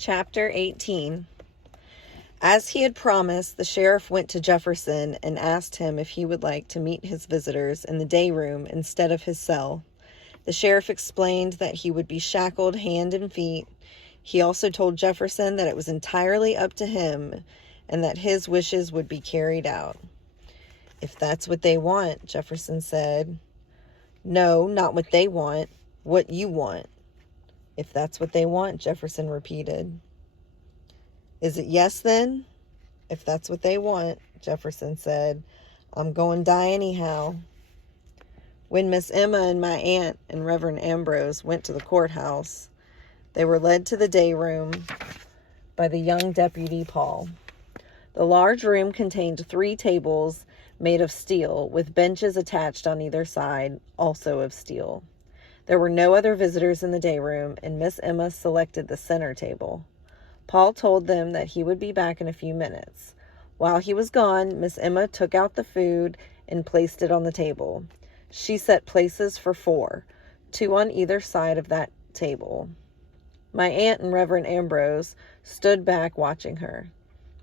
Chapter 18. As he had promised, the sheriff went to Jefferson and asked him if he would like to meet his visitors in the day room instead of his cell. The sheriff explained that he would be shackled hand and feet. He also told Jefferson that it was entirely up to him and that his wishes would be carried out. "If that's what they want," Jefferson said. "No, not what they want. What you want." "If that's what they want," Jefferson repeated. "Is it yes, then?" "If that's what they want," Jefferson said. "I'm going to die anyhow." When Miss Emma and my aunt and Reverend Ambrose went to the courthouse, they were led to the day room by the young deputy Paul. The large room contained 3 tables made of steel, with benches attached on either side, also of steel. There were no other visitors in the day room, and Miss Emma selected the center table. Paul told them that he would be back in a few minutes. While he was gone, Miss Emma took out the food and placed it on the table. She set places for 4, 2 on either side of that table. My aunt and Reverend Ambrose stood back watching her.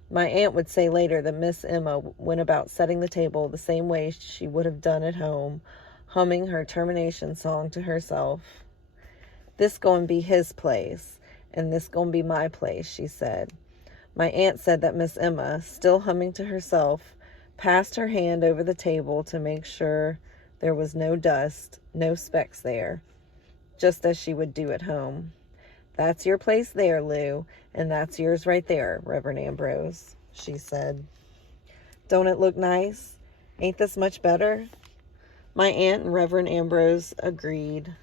My aunt would say later that Miss Emma went about setting the table the same way she would have done at home, humming her termination song to herself. "This gonna be his place, and this gonna be my place," she said. My aunt said that Miss Emma, still humming to herself, passed her hand over the table to make sure there was no dust, no specks there, just as she would do at home. "That's your place there, Lou, and that's yours right there, Reverend Ambrose," she said. "Don't it look nice? Ain't this much better?" My aunt and Reverend Ambrose agreed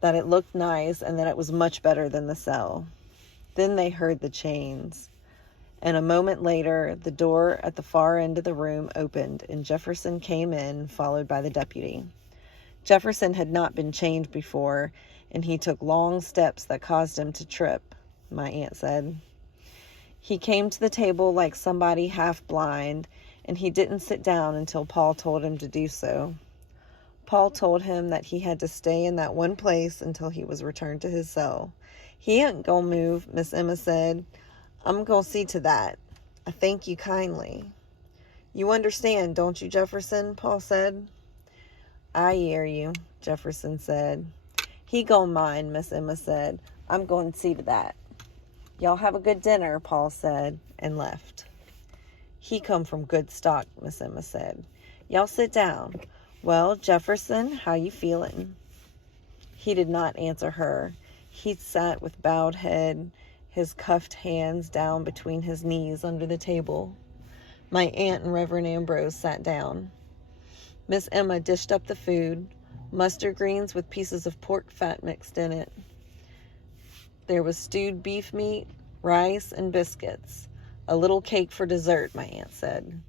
that it looked nice and that it was much better than the cell. Then they heard the chains, and a moment later the door at the far end of the room opened and Jefferson came in, followed by the deputy. Jefferson had not been chained before, and he took long steps that caused him to trip, my aunt said. He came to the table like somebody half blind, and he didn't sit down until Paul told him to do so. Paul told him that he had to stay in that one place until he was returned to his cell. "He ain't gonna move," Miss Emma said. "I'm gonna see to that. I thank you kindly." "You understand, don't you, Jefferson?" Paul said. "I hear you," Jefferson said. "He gon' mind," Miss Emma said. "I'm going to see to that." "Y'all have a good dinner," Paul said, and left. "He come from good stock," Miss Emma said. "Y'all sit down. Well, Jefferson, how you feeling?" He did not answer her. He sat with bowed head, his cuffed hands down between his knees under the table. My aunt and Reverend Ambrose sat down. Miss Emma dished up the food, mustard greens with pieces of pork fat mixed in it. There was stewed beef meat, rice, and biscuits. A little cake for dessert, my aunt said.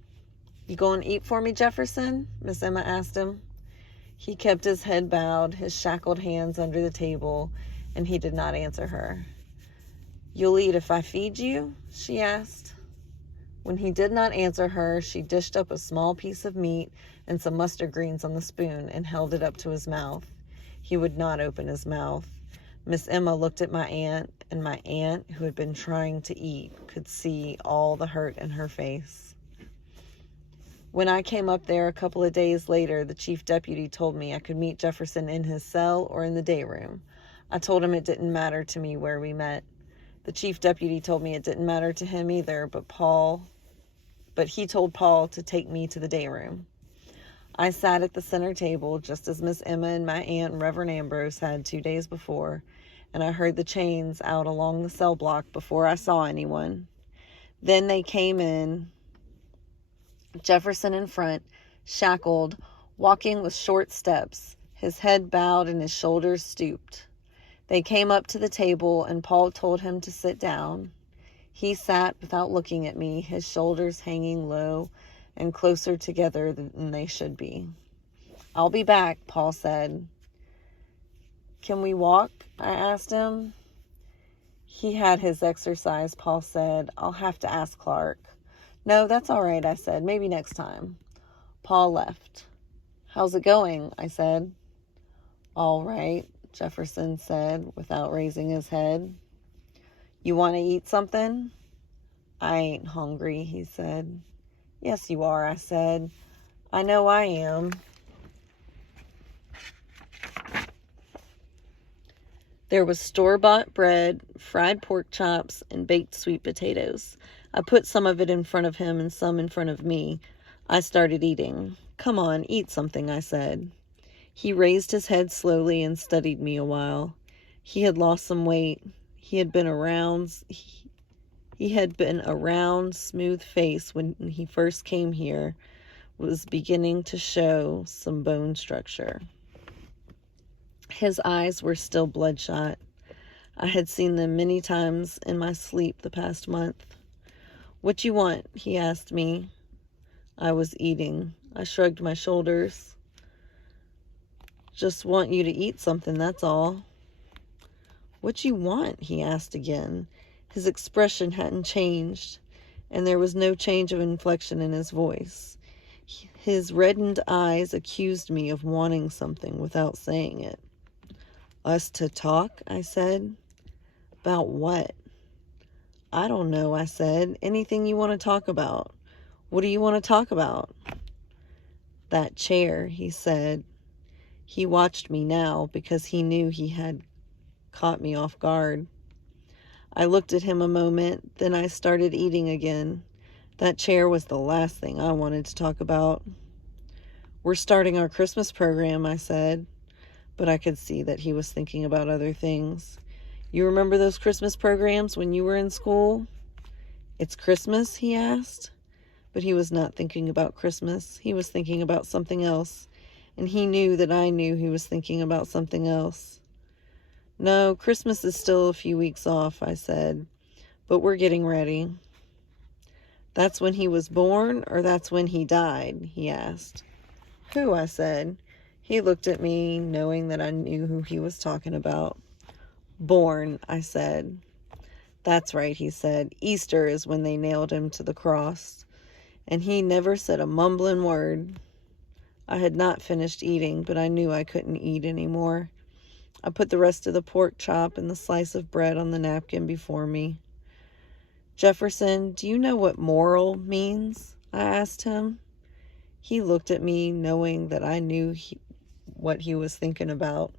"You going to eat for me, Jefferson?" Miss Emma asked him. He kept his head bowed, his shackled hands under the table, and he did not answer her. "You'll eat if I feed you?" she asked. When he did not answer her, she dished up a small piece of meat and some mustard greens on the spoon and held it up to his mouth. He would not open his mouth. Miss Emma looked at my aunt, and my aunt, who had been trying to eat, could see all the hurt in her face. When I came up there a couple of days later, the chief deputy told me I could meet Jefferson in his cell or in the day room. I told him it didn't matter to me where we met. The chief deputy told me it didn't matter to him either, but he told Paul to take me to the day room. I sat at the center table just as Miss Emma and my aunt and Reverend Ambrose had 2 days before, and I heard the chains out along the cell block before I saw anyone. Then they came in, Jefferson in front, shackled, walking with short steps, his head bowed and his shoulders stooped. They came up to the table, and Paul told him to sit down. He sat without looking at me, his shoulders hanging low and closer together than they should be. "I'll be back," Paul said. "Can we walk?" I asked him. He had his exercise, Paul said. "I'll have to ask Clark." "No, that's all right," I said. "Maybe next time." Paul left. "How's it going?" I said. "All right," Jefferson said without raising his head. You want to eat something? I ain't hungry, he said. Yes, you are, I said. I know I am. There was store-bought bread, fried pork chops, and baked sweet potatoes. I put some of it in front of him and some in front of me. I started eating. Come on, eat something, I said. He raised his head slowly and studied me a while. He had lost some weight. He had been a round, smooth face when he first came here, was beginning to show some bone structure. His eyes were still bloodshot. I had seen them many times in my sleep the past month. What you want? He asked me. I was eating. I shrugged my shoulders. Just want you to eat something, that's all. What you want? He asked again. His expression hadn't changed, and there was no change of inflection in his voice. His reddened eyes accused me of wanting something without saying it. Us to talk, I said. About what? I don't know, I said. Anything you want to talk about. What do you want to talk about? That chair, he said. He watched me now because he knew he had caught me off guard. I looked at him a moment, then I started eating again. That chair was the last thing I wanted to talk about. We're starting our Christmas program, I said, but I could see that he was thinking about other things. You remember those Christmas programs when you were in school? It's Christmas, he asked. But he was not thinking about Christmas. He was thinking about something else, and he knew that I knew he was thinking about something else. No, Christmas is still a few weeks off, I said, but we're getting ready. That's when he was born, or that's when he died, he asked. Who? I said. He looked at me, knowing that I knew who he was talking about. Born, I said. That's right, he said. Easter is when they nailed him to the cross. And he never said a mumbling word. I had not finished eating, but I knew I couldn't eat anymore. I put the rest of the pork chop and the slice of bread on the napkin before me. Jefferson, do you know what moral means? I asked him. He looked at me, knowing that I knew what he was thinking about.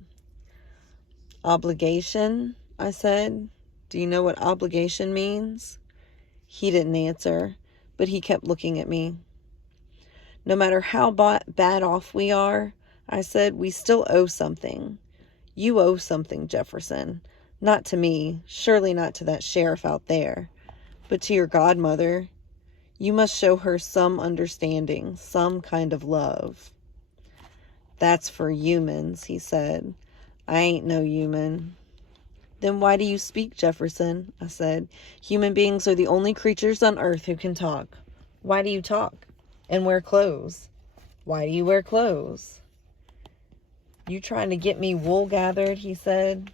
Obligation, I said. Do you know what obligation means? He didn't answer, but he kept looking at me. No matter how bad off we are, I said, we still owe something. You owe something, Jefferson. Not to me, surely not to that sheriff out there, but to your godmother. You must show her some understanding, some kind of love. That's for humans, he said. I ain't no human. Then why do you speak, Jefferson? I said. Human beings are the only creatures on earth who can talk. Why do you talk? And wear clothes? Why do you wear clothes? You trying to get me wool gathered, he said.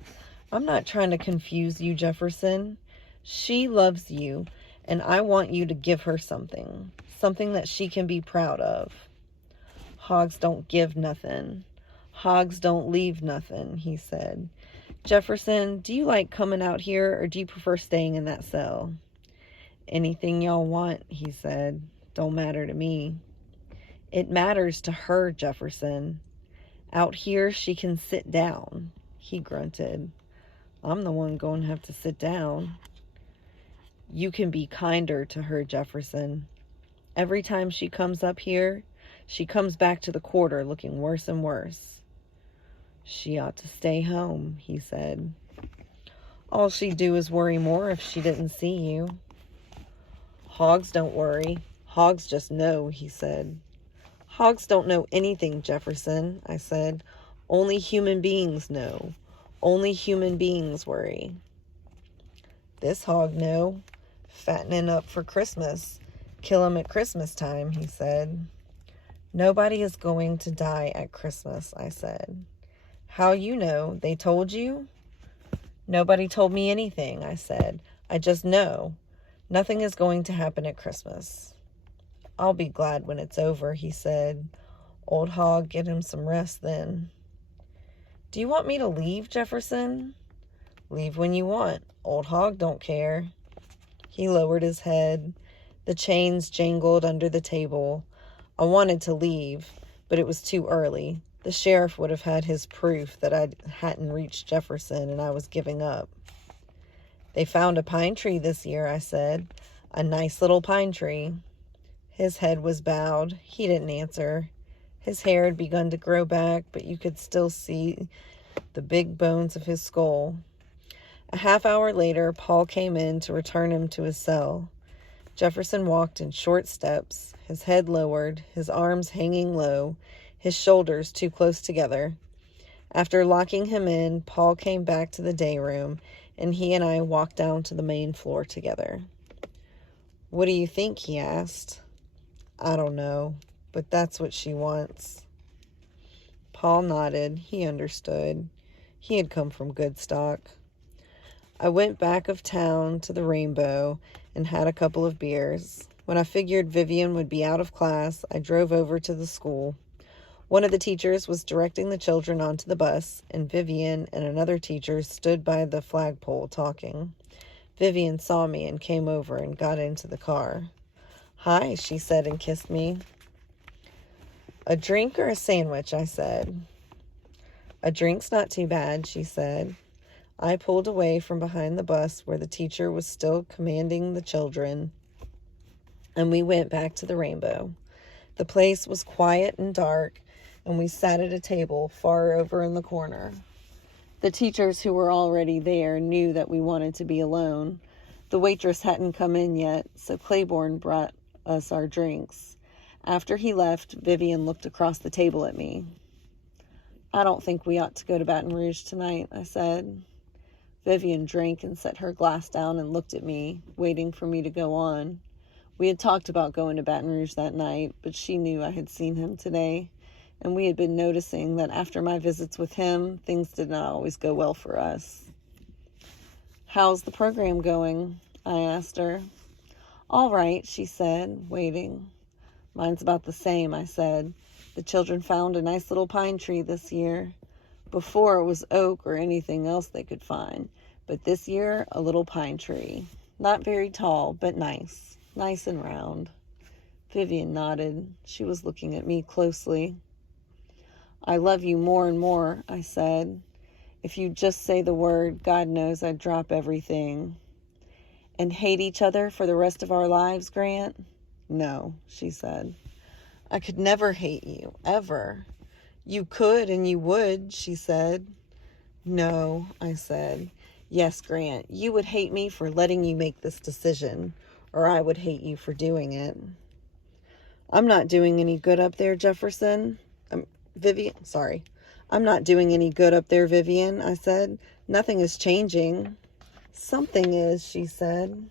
I'm not trying to confuse you, Jefferson. She loves you, and I want you to give her something that she can be proud of. Hogs don't give nothing. Hogs don't leave nothing, he said. Jefferson, do you like coming out here, or do you prefer staying in that cell? Anything y'all want, he said. Don't matter to me. It matters to her, Jefferson. Out here, she can sit down, he grunted. I'm the one going to have to sit down. You can be kinder to her, Jefferson. Every time she comes up here, she comes back to the quarter looking worse and worse. She ought to stay home, he said. All she'd do is worry more if she didn't see you. Hogs don't worry. Hogs just know, he said. Hogs don't know anything, Jefferson, I said. Only human beings know. Only human beings worry. This hog know. Fattening up for Christmas. Kill him at Christmas time, he said. Nobody is going to die at Christmas, I said. How you know? They told you? Nobody told me anything, I said. I just know. Nothing is going to happen at Christmas. I'll be glad when it's over, he said. Old hog, get him some rest then. Do you want me to leave, Jefferson? Leave when you want. Old Hog don't care. He lowered his head. The chains jangled under the table. I wanted to leave, but it was too early. The sheriff would have had his proof that I hadn't reached Jefferson and I was giving up. They found a pine tree this year, I said. A nice little pine tree. His head was bowed. He didn't answer. His hair had begun to grow back, but you could still see the big bones of his skull. A half hour later, Paul came in to return him to his cell. Jefferson walked in short steps, his head lowered, his arms hanging low, his shoulders too close together. After locking him in, Paul came back to the day room, and he and I walked down to the main floor together. "What do you think?" he asked. "I don't know, but that's what she wants." Paul nodded. He understood. He had come from good stock. I went back of town to the Rainbow and had a couple of beers. When I figured Vivian would be out of class, I drove over to the school. One of the teachers was directing the children onto the bus, and Vivian and another teacher stood by the flagpole talking. Vivian saw me and came over and got into the car. "Hi," she said, and kissed me. "A drink or a sandwich?" I said. "A drink's not too bad," she said. I pulled away from behind the bus where the teacher was still commanding the children, and we went back to the Rainbow. The place was quiet and dark, and we sat at a table far over in the corner. The teachers who were already there knew that we wanted to be alone. The waitress hadn't come in yet, so Claiborne brought us our drinks. After he left, Vivian looked across the table at me. "I don't think we ought to go to Baton Rouge tonight," I said. Vivian drank and set her glass down and looked at me, waiting for me to go on. We had talked about going to Baton Rouge that night, but she knew I had seen him today, and we had been noticing that after my visits with him, things did not always go well for us. "How's the program going?" I asked her. "All right," she said, waiting. "Mine's about the same," I said. "The children found a nice little pine tree this year. Before it was oak or anything else they could find, but this year a little pine tree. Not very tall, but nice and round." Vivian nodded. She was looking at me closely. "I love you more and more," I said. "If you just say the word, God knows I'd drop everything." "And hate each other for the rest of our lives, Grant?" "No," she said. "I could never hate you, ever." "You could and you would," she said. "No," I said. "Yes, Grant, you would hate me for letting you make this decision, or I would hate you for doing it." "I'm not doing any good up there, Jefferson." "I'm not doing any good up there, Vivian," I said. "Nothing is changing." "Something is," she said.